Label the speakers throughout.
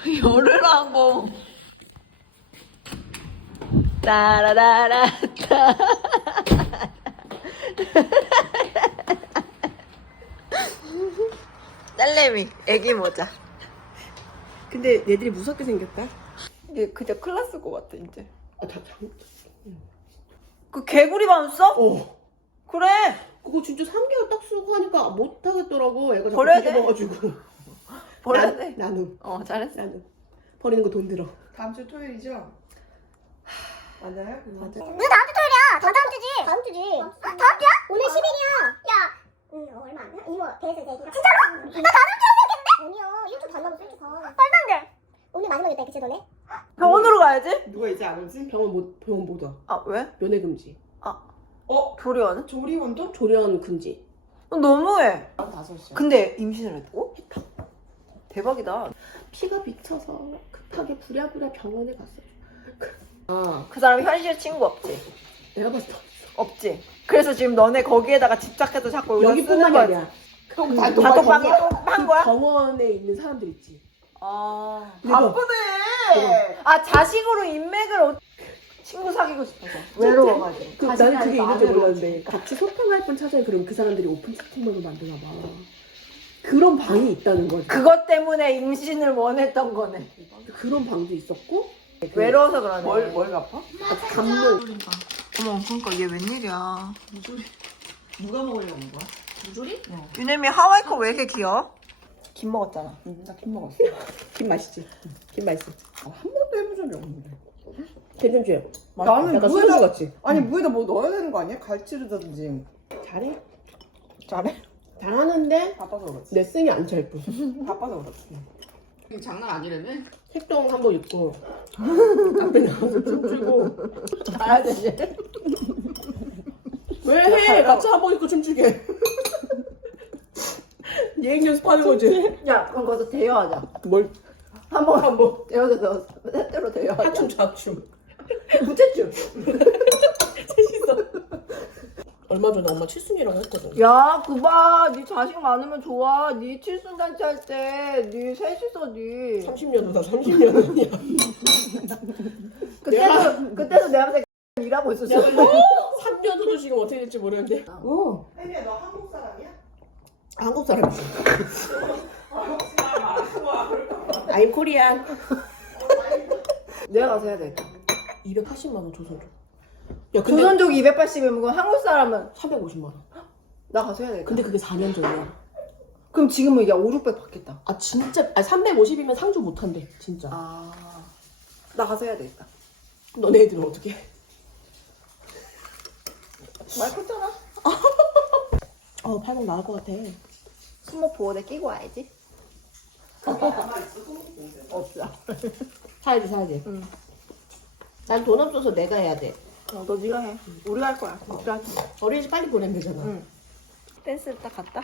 Speaker 1: 열으라고. 따라라라 따. 딸내미, 애기 모자.
Speaker 2: 근데 얘들이 무섭게 생겼다.
Speaker 1: 이게 그냥 클라스 것 같아, 이제.
Speaker 2: 아, 다, 다.
Speaker 1: 그 개구리 밤 써?
Speaker 2: 어.
Speaker 1: 그래.
Speaker 2: 그거 진짜 3개월 딱 쓰고 하니까 못 하겠더라고. 애가 자꾸
Speaker 1: 버려야 돼.
Speaker 2: 뒤집어가지고.
Speaker 1: 버려야
Speaker 2: 나-
Speaker 1: 돼.
Speaker 2: 나 눔.
Speaker 1: 어, 잘했어.
Speaker 2: 나눔. 버리는 거 돈 들어.
Speaker 3: 다음 주 토요일이죠? 맞아요?
Speaker 2: 맞아.
Speaker 4: 이거 다음 주 토요일이야. 다 다음 주지. 다음 주지. 다음 주야? 오늘 10일이야. 야. 응, 얼마 안 돼? 이모, 대세 대기가. 진짜로? 나 다음 주에 생겼는데? 아니야. 일주일 반 남았어, 일주일 반. 말도 안 돼. 오늘 마지막이다, 그치, 너네?
Speaker 1: 병원으로 가야지?
Speaker 3: 누가 이제 안 오지?
Speaker 2: 병원 못, 병원 못 와.
Speaker 1: 아, 왜?
Speaker 2: 면회 금지.
Speaker 3: 어?
Speaker 1: 조리원은?
Speaker 3: 조리원도?
Speaker 2: 조련 금지.
Speaker 1: 어, 너무해.
Speaker 3: 한 5시
Speaker 1: 근데 임신을 했다고? 했다. 대박이다.
Speaker 2: 피가 비쳐서 급하게 부랴부랴 병원에 갔어. 아,
Speaker 1: 그 사람 현실 친구 없지?
Speaker 2: 내가 봤을 때
Speaker 1: 없지. 그래서 지금 너네 거기에다가 집착해서 자꾸
Speaker 2: 여기뿐만
Speaker 1: 쓰는 거지.
Speaker 2: 아니야.
Speaker 3: 그럼
Speaker 2: 다
Speaker 1: 단톡방에 한
Speaker 2: 그
Speaker 1: 거야?
Speaker 2: 병원에 있는 사람들 있지.
Speaker 1: 아.
Speaker 3: 바쁘네!
Speaker 1: 아 자식으로 인맥을 어... 친구 사귀고 싶어서 외로워가지고.
Speaker 2: 그, 나는 그게 있는지
Speaker 1: 안
Speaker 2: 몰랐는데 같이 소통할 분 찾아야 그럼 그 사람들이 오픈 채팅방을 만드나 봐. 그런 방이 있다는 거지.
Speaker 1: 그것 때문에 임신을 원했던 거네.
Speaker 2: 그런 방도 있었고
Speaker 1: 외로워서 그러네.
Speaker 3: 뭘, 뭘 갚아?
Speaker 2: 아, 감동.
Speaker 1: 어머, 그러니까 얘 웬일이야.
Speaker 3: 누가 먹으려고 온 거야? 무조리?
Speaker 1: 유nem이 하와이 거왜 이렇게 귀여워? 김 먹었잖아.
Speaker 3: 응, 나 김 먹었어.
Speaker 2: 김 맛있지? 김 맛있어.
Speaker 3: 아, 한 번도 해본 적이 없는데.
Speaker 2: 괜찮지?
Speaker 3: 나는
Speaker 2: 약간
Speaker 3: 무에다,
Speaker 2: 소주 같지?
Speaker 3: 아니, 무에다 뭐 넣어야 되는 거 아니야? 갈치르든지.
Speaker 2: 잘해.
Speaker 1: 잘해.
Speaker 2: 잘하는데
Speaker 3: 바빠서 그렇지.
Speaker 2: 내 씀이 안 찰 뿐.
Speaker 3: 바빠서 그렇지. 장난 아니라며?
Speaker 2: 색동 한번 입고 앞에 나가서 춤추고
Speaker 1: 잘해야 되지.
Speaker 2: 왜 해? 같이 한번 입고 춤추게. 예행 연습하는 거지.
Speaker 1: 야, 그럼 거기서 대여하자.
Speaker 2: 뭘?
Speaker 1: 한번 한번 대여서 너 세트로 대여하자.
Speaker 2: 하춤 좌춤.
Speaker 1: 부채춤.
Speaker 2: 얼마 전에 엄마 칠순이라고 했거든.
Speaker 1: 야, 그봐. 네 자식 많으면 좋아. 네 칠순 잔치 할 때, 네 셋이서 네.
Speaker 2: 30년 후다 30년 후야.
Speaker 1: 그때도 그때도 내가 볼때 일하고 있었어.
Speaker 2: 3년 후도 지금 어떻게 될지 모르는데. 어.
Speaker 3: 혜미야, 너 한국 사람이야?
Speaker 2: 한국 사람이지. I'm Korean.
Speaker 1: 내가 가서 해야 돼.
Speaker 2: 280만 원 조선족. 야 근데
Speaker 1: 조선족 280이면 그럼 한국 사람은
Speaker 2: 350만 원.
Speaker 1: 나 가서 해야 돼.
Speaker 2: 근데 그게 4년 전이야.
Speaker 1: 그럼 지금은 야 5, 600 받겠다.
Speaker 2: 아 진짜 아 350이면 상주 못 한대 진짜.
Speaker 1: 아. 나 가서 해야 되겠다.
Speaker 2: 너네 애들은 어떻게? 해?
Speaker 1: 말 컸잖아.
Speaker 2: 어 팔목 나올 것 같아.
Speaker 1: 손목 보호대 끼고 와야지. 없어.
Speaker 2: 사야지 사야지.
Speaker 1: 응.
Speaker 2: 난 돈 없어서 내가 해야 돼.
Speaker 1: 어, 너 네가 해. 우리가 할 거야. 우리가 할 거야.
Speaker 2: 어린이집 빨리 보내면 되잖아.
Speaker 1: 응. 댄스를 딱 갔다.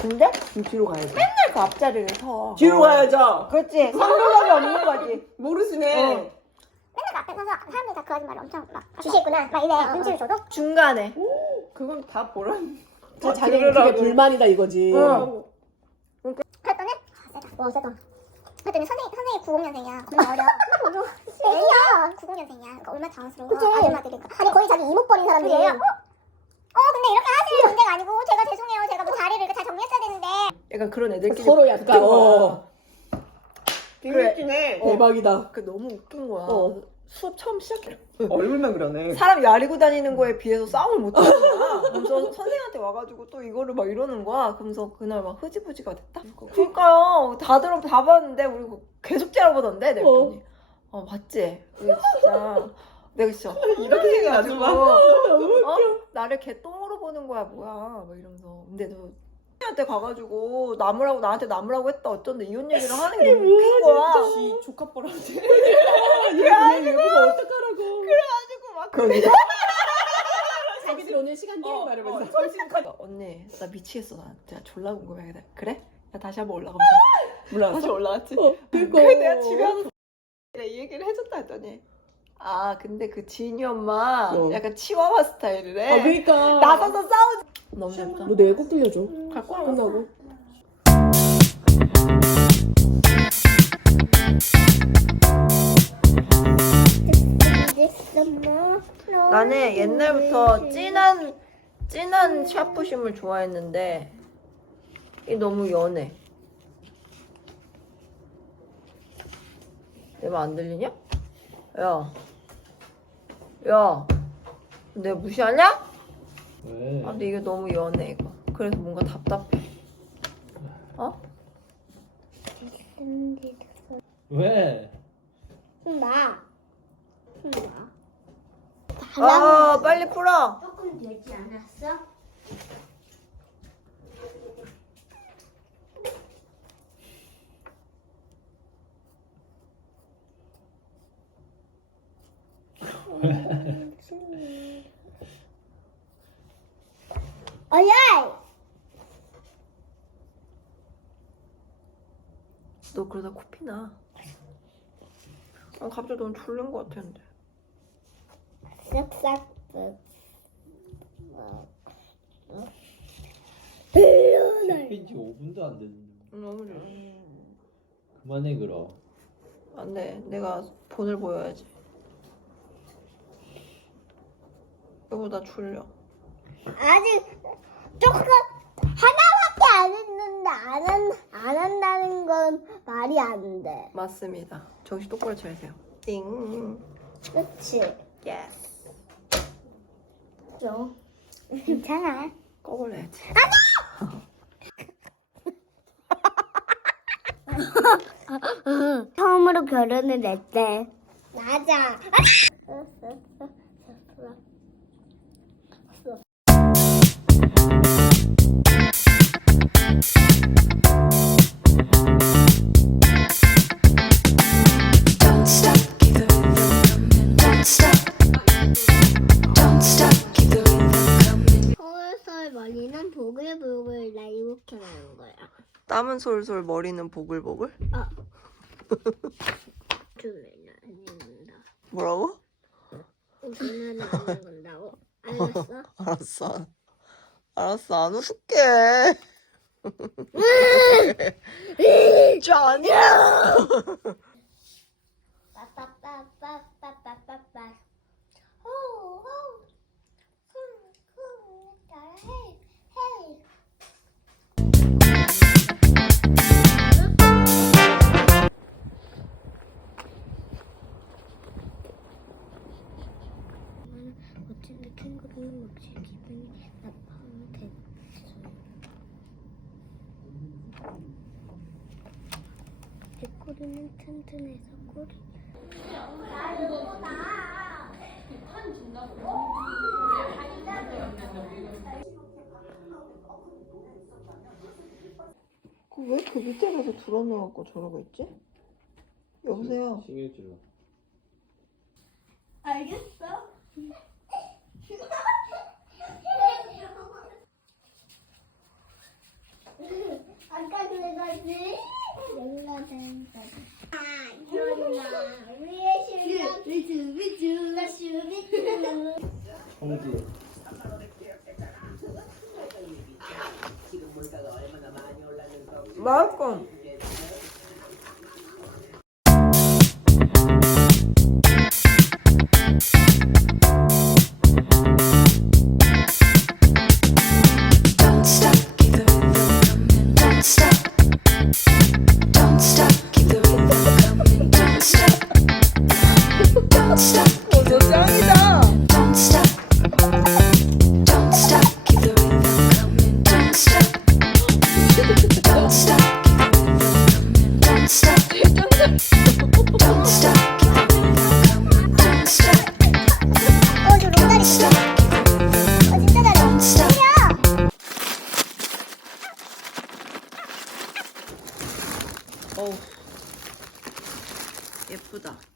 Speaker 1: 근데
Speaker 2: 지금 뒤로 가야지.
Speaker 1: 맨날 그 앞자리를 서.
Speaker 2: 뒤로 가야죠.
Speaker 1: 그렇지. 상도력이 없는 거지.
Speaker 2: 모르시네.
Speaker 1: 어.
Speaker 4: 맨날 그 앞에 서서 사람들이 다 그 아줌마를 엄청 막 주시했구나. 막 이래. 눈치를 줘도.
Speaker 1: 중간에. 그건 다 보란.
Speaker 2: 자, 자기는 그게 불만이다 이거지.
Speaker 1: 응.
Speaker 4: 그랬더니 아, 세다. 와, 세다. 그랬더니 선생님, 선생님 90년생이야. 겁나 어려. 애기야. 90년생이야. 그러니까 얼마나 당황스러워.
Speaker 2: 그치.
Speaker 4: 아줌마들이. 아니, 거의 자기 이목 버린 사람들이에요. 어? 어, 근데 이렇게 하실 문제가 아니고 제가 죄송해요. 제가 뭐 자리를 이렇게 잘 정리했어야 되는데.
Speaker 1: 약간 그런 애들끼리
Speaker 2: 서로 약간
Speaker 1: 거야.
Speaker 2: 어.
Speaker 1: 그래.
Speaker 3: 네
Speaker 2: 대박이다.
Speaker 1: 그 너무 웃긴 거야.
Speaker 2: 어.
Speaker 1: 수업 처음 시작해.
Speaker 3: 얼굴만 그러네.
Speaker 1: 사람 야리고 다니는 거에 비해서 싸움을 못 하는 거야. 그래서 선생한테 와가지고 또 이거를 막 이러는 거야. 그러면서 그날 막 흐지부지가 됐다. 그러니까요. 다들 다 봤는데 우리 계속 째려보던데. 내가 그랬더니 어 봤지. 이거 진짜 내가 진짜
Speaker 3: 이렇게 생겨가지고.
Speaker 1: 어? 나를 개똥으로 보는 거야 뭐야 막 이러면서 근데 너 한테 가가지고 남으라고 나한테 남으라고 했다 어쩐데 이혼 얘기를 하는 게 너무 웃긴 거야
Speaker 2: 지 조카뻘한테. 얘 얘보고 어떡하라고.
Speaker 1: 그래가지고 막
Speaker 3: 그러니
Speaker 2: 자기들 오늘 시간 계획
Speaker 1: 어,
Speaker 2: 말해보자.
Speaker 1: 어, 정신까지 언니 나 미치겠어 나 진짜 졸라 궁금해 그래? 그래? 야 다시 한번 올라가보자
Speaker 3: 몰랐어.
Speaker 1: 다시 올라갔지?
Speaker 2: 어, 그니까.
Speaker 1: 그래 내가 집에 와서 내가 이 얘기를 해줬다 했더니 아 근데 그 지인이 엄마
Speaker 2: 어.
Speaker 1: 약간 치와와 스타일이래
Speaker 2: 아, 그니까.
Speaker 1: 나서서 싸우지 너무 재밌다.
Speaker 2: 너 내일 꼭 들려줘.
Speaker 1: 갈 거야.
Speaker 2: 끝나고.
Speaker 1: 나는 옛날부터 진한 진한 샤프심을 좋아했는데 이 너무 연해. 내 말 안 들리냐? 야, 야, 내 무시하냐?
Speaker 5: 왜?
Speaker 1: 아, 근데 이게 너무 연해 이거. 그래서 뭔가 답답해. 어?
Speaker 5: 왜?
Speaker 4: 나. 나.
Speaker 1: 아, 빨리 풀어.
Speaker 4: 조금 되지 않았어? 어예!
Speaker 1: 너 그러다 코피 나. 아, 갑자기 너무 졸린 것 같았는데.
Speaker 4: 쓱싹
Speaker 5: 빈지 5분도 안 됐는데
Speaker 1: 너무 졸려.
Speaker 5: 그만해 그럼
Speaker 1: 안 돼. 내가 본을 보여야지. 여보, 나 졸려.
Speaker 4: 아직 조금 하나밖에 안 했는데 안, 한, 안 한다는 건 말이 안 돼.
Speaker 1: 맞습니다. 정신 똑바로 차리세요. 띵.
Speaker 4: 그치?
Speaker 1: 예스.
Speaker 4: 좀 괜찮아.
Speaker 1: 꺼버려야지.
Speaker 4: 처음으로 결혼을 했대. 맞아.
Speaker 1: 땀은 솔솔 머리는 보글보글?
Speaker 4: 아. 좀
Speaker 1: 뭐라고? 알았어? 알았어. 안 웃을게. 전혀.
Speaker 4: 빠빠빠빠. 튼튼해서 꼬리.
Speaker 1: 왜그 밑에 가서 들어놓고 저러고 있지? 여보세요.
Speaker 5: 신경 질러
Speaker 4: 알겠어. 아까 그래가지 연락 된다. 아, 일어나. 위에 실려. 비주 비주 비주 비주.
Speaker 5: 청지
Speaker 1: Welcome.
Speaker 4: 어저
Speaker 1: 짱이다. 예쁘다.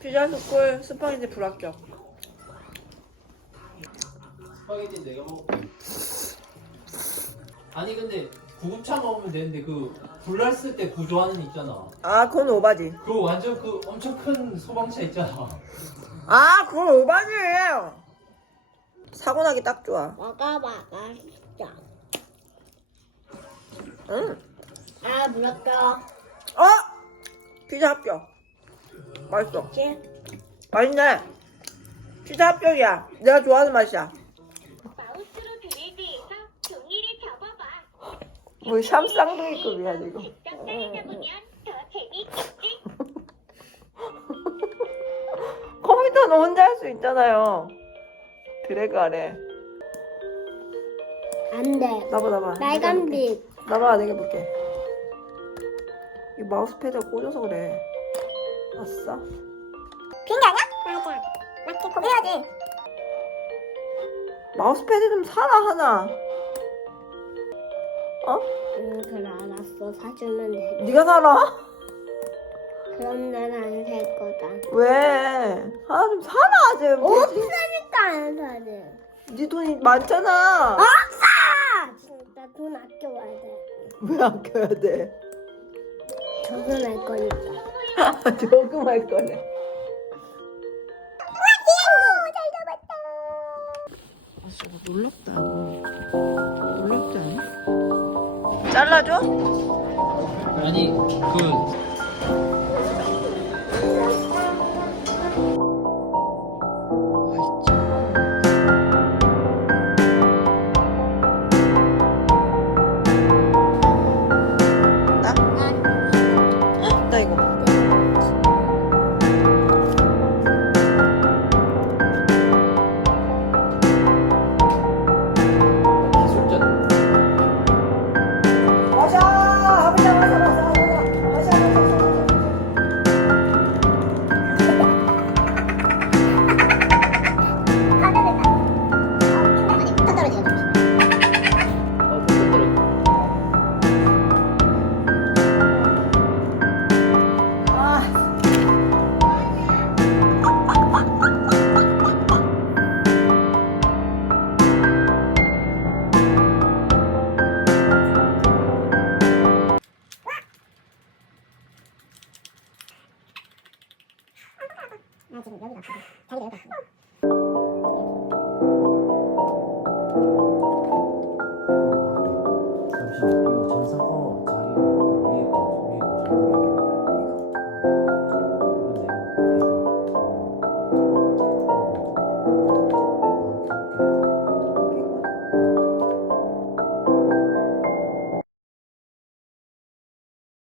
Speaker 1: 피자 숯불 스파게티 불합격.
Speaker 5: 스파게티 내가 먹을게. 아니 근데 구급차 먹으면 되는데 그 불났을 때 구조하는 있잖아.
Speaker 1: 아 그건 오바지.
Speaker 5: 그 완전 그 엄청 큰 소방차 있잖아.
Speaker 1: 아 그건 오바지예요. 사고 나기 딱 좋아.
Speaker 4: 먹어봐 맛있어
Speaker 1: 응.
Speaker 4: 아 물었어
Speaker 1: 어? 피자 합격. 맛있어.
Speaker 4: 그치?
Speaker 1: 맛있네. 피자 합격이야. 내가 좋아하는 맛이야.
Speaker 4: 마우스로 대해서 종이를 접어봐
Speaker 1: 뭐 샴쌍둥이급이야 지금.
Speaker 4: 직접 따라잡으면 더 재미있겠지?
Speaker 1: 컴퓨터는 혼자 할 수 있잖아요. 드래그 아래.
Speaker 4: 안 돼
Speaker 1: 나봐 나봐.
Speaker 4: 빨간빛
Speaker 1: 나봐 내가 볼게. 이 마우스패드가 꽂아서 그래. 아싸.
Speaker 4: 비행기 아니야? 맞아 맞게 고해야지
Speaker 1: 마우스패드 좀 사라 하나. 어?
Speaker 4: 응 그래 알았어 사주면 돼
Speaker 1: 네가 사라.
Speaker 4: 그럼 난안 살 거다
Speaker 1: 왜? 하나 좀 사라 좀.
Speaker 4: 없으니까 안 사지
Speaker 1: 네 돈이 많잖아.
Speaker 4: 아 진짜 돈 아껴와야 돼
Speaker 1: 왜 아껴야 돼?
Speaker 4: 적응할 거니까
Speaker 1: 조금 할 거네. 아, 저거 놀랍다. 놀랍지 않아? 잘라줘?
Speaker 5: 아니 그
Speaker 1: 나
Speaker 4: 지금 여기다 자기 여